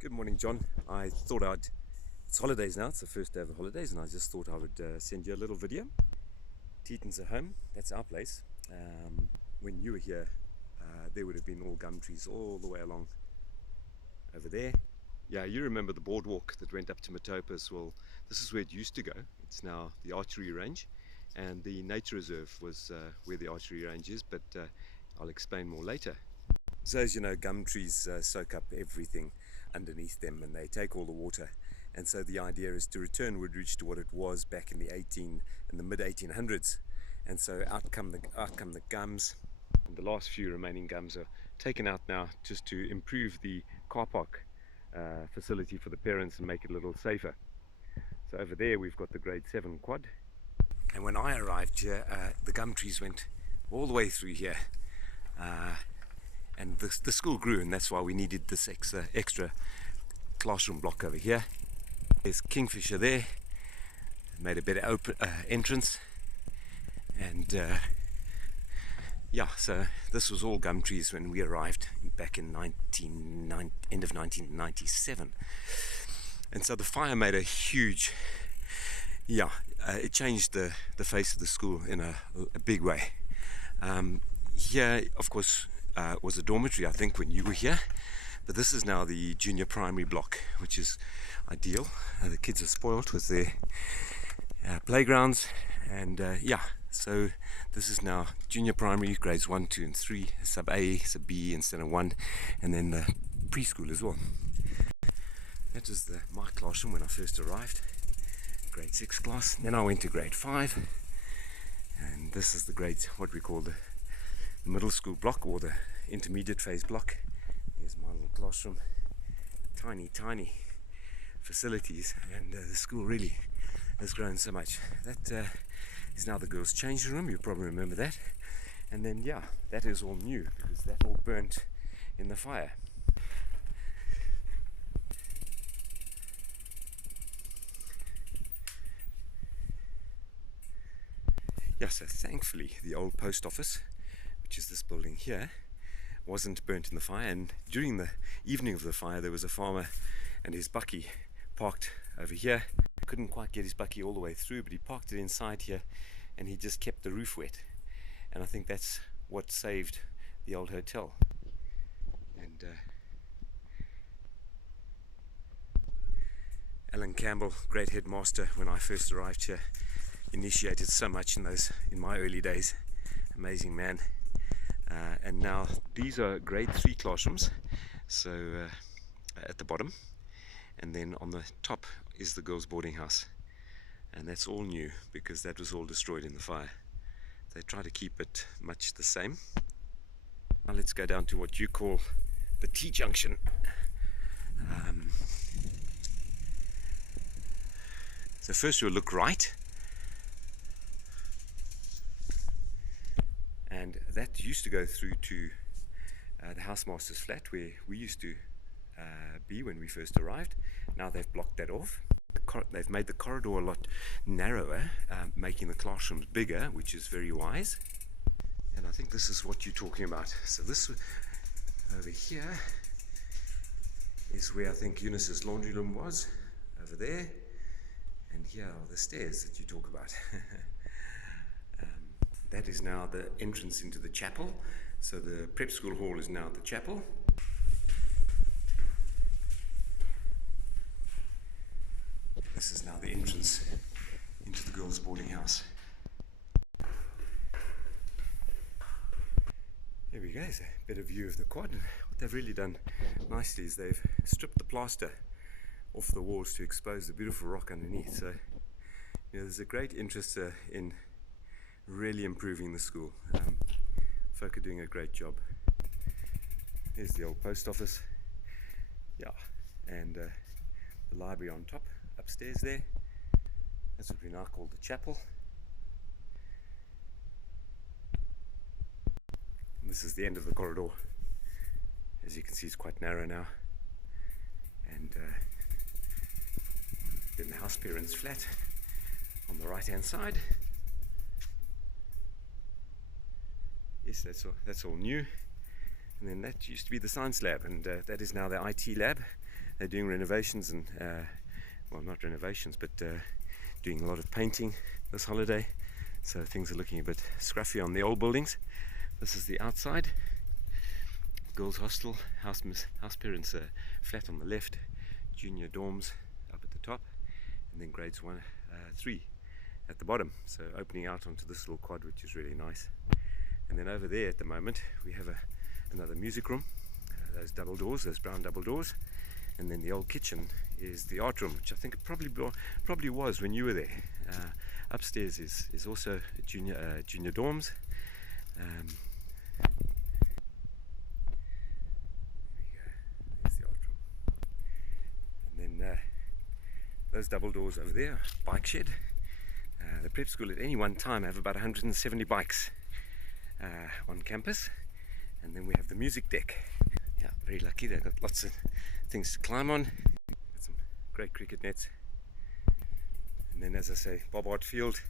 Good morning, John. It's holidays now, it's the first day of the holidays, and I just thought I would send you a little video. Teton's at home, that's our place. When you were here, there would have been all gum trees all the way along over there. Yeah, you remember the boardwalk that went up to Matopus. Well, this is where it used to go. It's now the archery range, and the nature reserve was where the archery range is, but I'll explain more later. So as you know, gum trees soak up everything underneath them, and they take all the water. And so the idea is to return Woodridge to what it was back in the mid 1800s. And so out come the gums, and the last few remaining gums are taken out now just to improve the car park facility for the parents and make it a little safer. So over there we've got the grade 7 quad, and when I arrived here, the gum trees went all the way through here. And the school grew, and that's why we needed this extra classroom block over here. There's Kingfisher there, made a better entrance, and yeah, so this was all gum trees when we arrived back in end of 1997. And so the fire made a huge, it changed the face of the school in a big way. Here, of course, was a dormitory, I think, when you were here, but this is now the junior primary block, which is ideal. The kids are spoilt with their playgrounds, and so this is now junior primary, grades 1, 2 and 3, sub A, sub B instead of 1, and then the preschool as well. That was my classroom when I first arrived, grade 6 class. Then I went to grade 5, and this is the grades, what we call the middle school block, or the intermediate phase block. Here's my little classroom. Tiny facilities, and the school really has grown so much. That is now the girls' changing room, you probably remember that. And then that is all new because that all burnt in the fire. So thankfully the old post office, which is this building here, wasn't burnt in the fire. And during the evening of the fire, there was a farmer and his bucky parked over here. He couldn't quite get his bucky all the way through, but he parked it inside here, and he just kept the roof wet. And I think that's what saved the old hotel. And Alan Campbell, great headmaster when I first arrived here, initiated so much in my early days. Amazing man. And now these are grade 3 classrooms, so at the bottom, and then on the top is the girls' boarding house, and that's all new because that was all destroyed in the fire. They try to keep it much the same. Now let's go down to what you call the T-Junction. So first we'll look right. And that used to go through to the housemaster's flat where we used to be when we first arrived. Now they've blocked that off. They've made the corridor a lot narrower, making the classrooms bigger, which is very wise. And I think this is what you're talking about. So this over here is where I think Eunice's laundry room was, over there. And here are the stairs that you talk about. That is now the entrance into the chapel. So the prep school hall is now the chapel. This is now the entrance into the girls' boarding house. There we go, it's a better view of the quad. And what they've really done nicely is they've stripped the plaster off the walls to expose the beautiful rock underneath. So there's a great interest in really improving the school. Folk are doing a great job. Here's the old post office, and the library on top, upstairs there. That's what we now call the chapel. And this is the end of the corridor. As you can see, it's quite narrow now. And then the house parents' flat on the right hand side. Yes, that's all new. And then that used to be the science lab, and that is now the IT lab. they're doing renovations and well, not renovations, but doing a lot of painting this holiday, so things are looking a bit scruffy on the old buildings. This is the outside. Girls hostel, house parents flat on the left, junior dorms up at the top, and then grades 1, 3 at the bottom, so opening out onto this little quad, which is really nice. And then over there at the moment we have another music room, those double doors, those brown double doors, and then the old kitchen is the art room, which I think it probably was when you were there. Upstairs is also junior dorms. There we go, there's the art room. And then those double doors over there, bike shed. The prep school at any one time have about 170 bikes on campus. And then we have the music deck. Yeah, very lucky, they've got lots of things to climb on. Got some great cricket nets. And then, as I say, Bob Art Field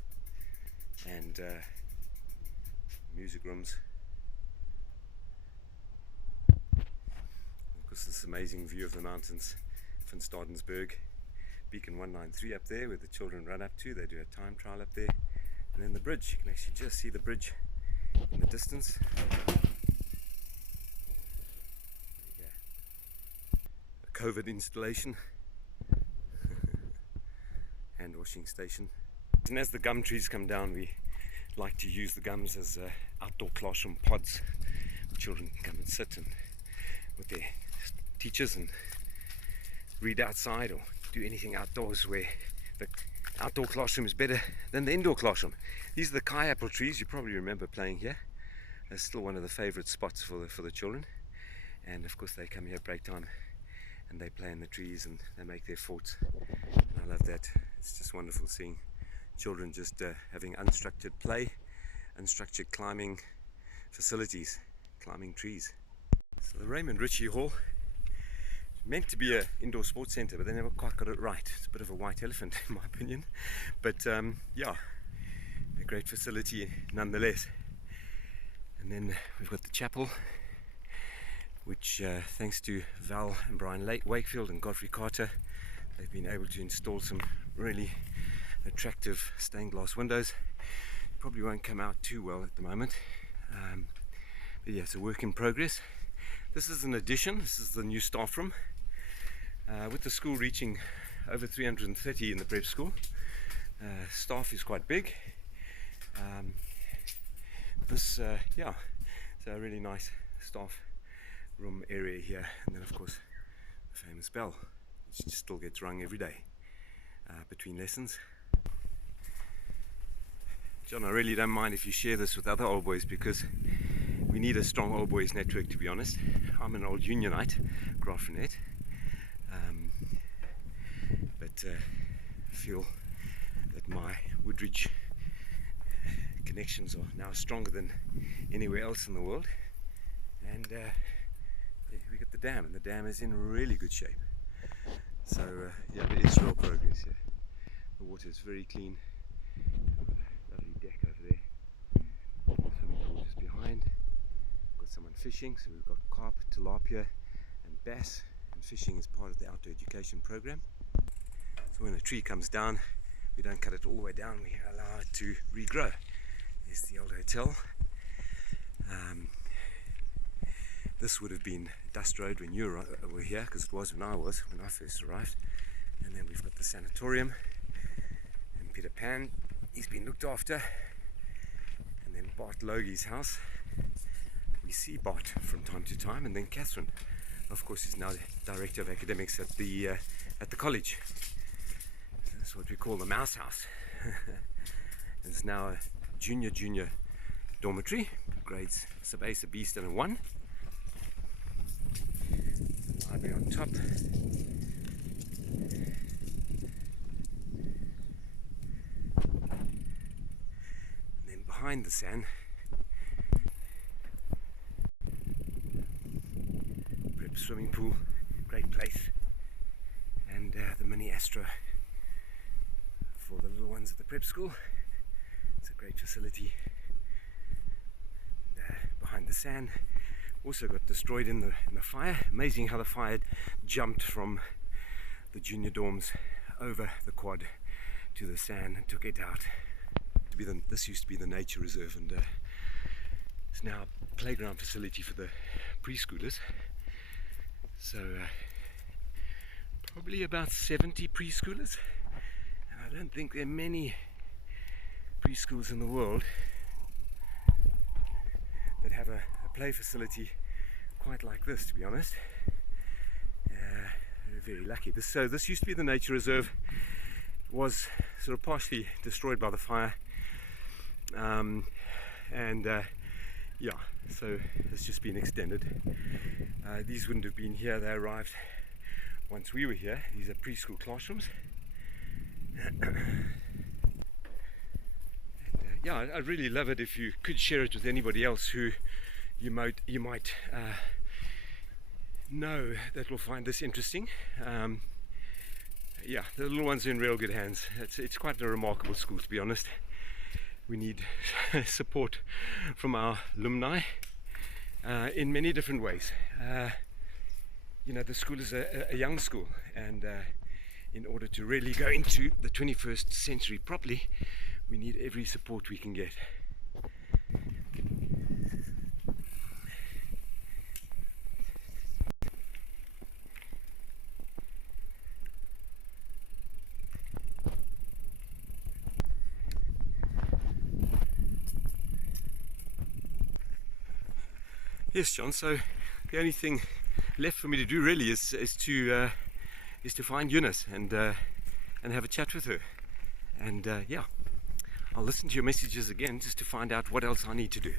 and music rooms. Of course, this amazing view of the mountains, Finstadensberg. Beacon 193 up there where the children run up to. They do a time trial up there. And then the bridge, you can actually just see the bridge in the distance. COVID installation, hand washing station. And as the gum trees come down, we like to use the gums as outdoor classroom pods. Children can come and sit and with their teachers and read outside or do anything outdoors, where the outdoor classroom is better than the indoor classroom. These are the Kayaking trees. You probably remember playing here. They're still one of the favorite spots for the children, and of course they come here at break time and they play in the trees and they make their forts, and I love that. It's just wonderful seeing children just having unstructured play, unstructured climbing facilities, climbing trees. So the Raymond Ritchie Hall, meant to be an indoor sports centre, but they never quite got it right. It's a bit of a white elephant in my opinion, but yeah, a great facility nonetheless. And then we've got the chapel, which thanks to Val and Brian Wakefield and Godfrey Carter, they've been able to install some really attractive stained glass windows. Probably won't come out too well at the moment, but yeah, it's a work in progress. This is an addition. This is the new staff room, with the school reaching over 330 in the prep school. Staff is quite big. Yeah, so a really nice staff room area here, and then of course the famous bell, which still gets rung every day between lessons. John, I really don't mind if you share this with other old boys, because we need a strong old boys network, to be honest. I'm an old Unionite, Grafrenet, but I feel that my Woodridge connections are now stronger than anywhere else in the world. And yeah, we got the dam, and the dam is in really good shape. So yeah, there is real progress here. The water is very clean. Got a lovely deck over there. Swimming pool just behind. Got someone fishing, so we've got carp, tilapia and bass, and fishing is part of the outdoor education program. So when a tree comes down, we don't cut it all the way down, we allow it to regrow. There's the old hotel. This would have been Dust Road when you were here, because it was when I first arrived. And then we've got the sanatorium and Peter Pan, he's been looked after. And then Bart Logie's house, we see Bart from time to time, and then Catherine, of course, is now the director of academics at the college. So that's what we call the mouse house. It's now a junior dormitory, grades sub A, sub B, and a 1. Library on top. And then behind the sand, prep swimming pool, great place, and the mini Astra for the little ones at the prep school. It's a great facility. And, behind the sand, also got destroyed in the fire. Amazing how the fire jumped from the junior dorms over the quad to the sand and took it out. This used to be the nature reserve, and it's now a playground facility for the preschoolers. So probably about 70 preschoolers, and I don't think there are many preschools in the world that have a play facility quite like this, to be honest. We're very lucky. This used to be the nature reserve. Was sort of partially destroyed by the fire, yeah, so it's just been extended. These wouldn't have been here, they arrived once we were here. These are preschool classrooms. Yeah, I'd really love it if you could share it with anybody else who you might know that will find this interesting. Yeah, the little ones are in real good hands. It's quite a remarkable school, to be honest. We need support from our alumni in many different ways. You know, the school is a young school, and in order to really go into the 21st century properly, we need every support we can get. Yes, John, so the only thing left for me to do really is to find Eunice and have a chat with her, and yeah, I'll listen to your messages again just to find out what else I need to do.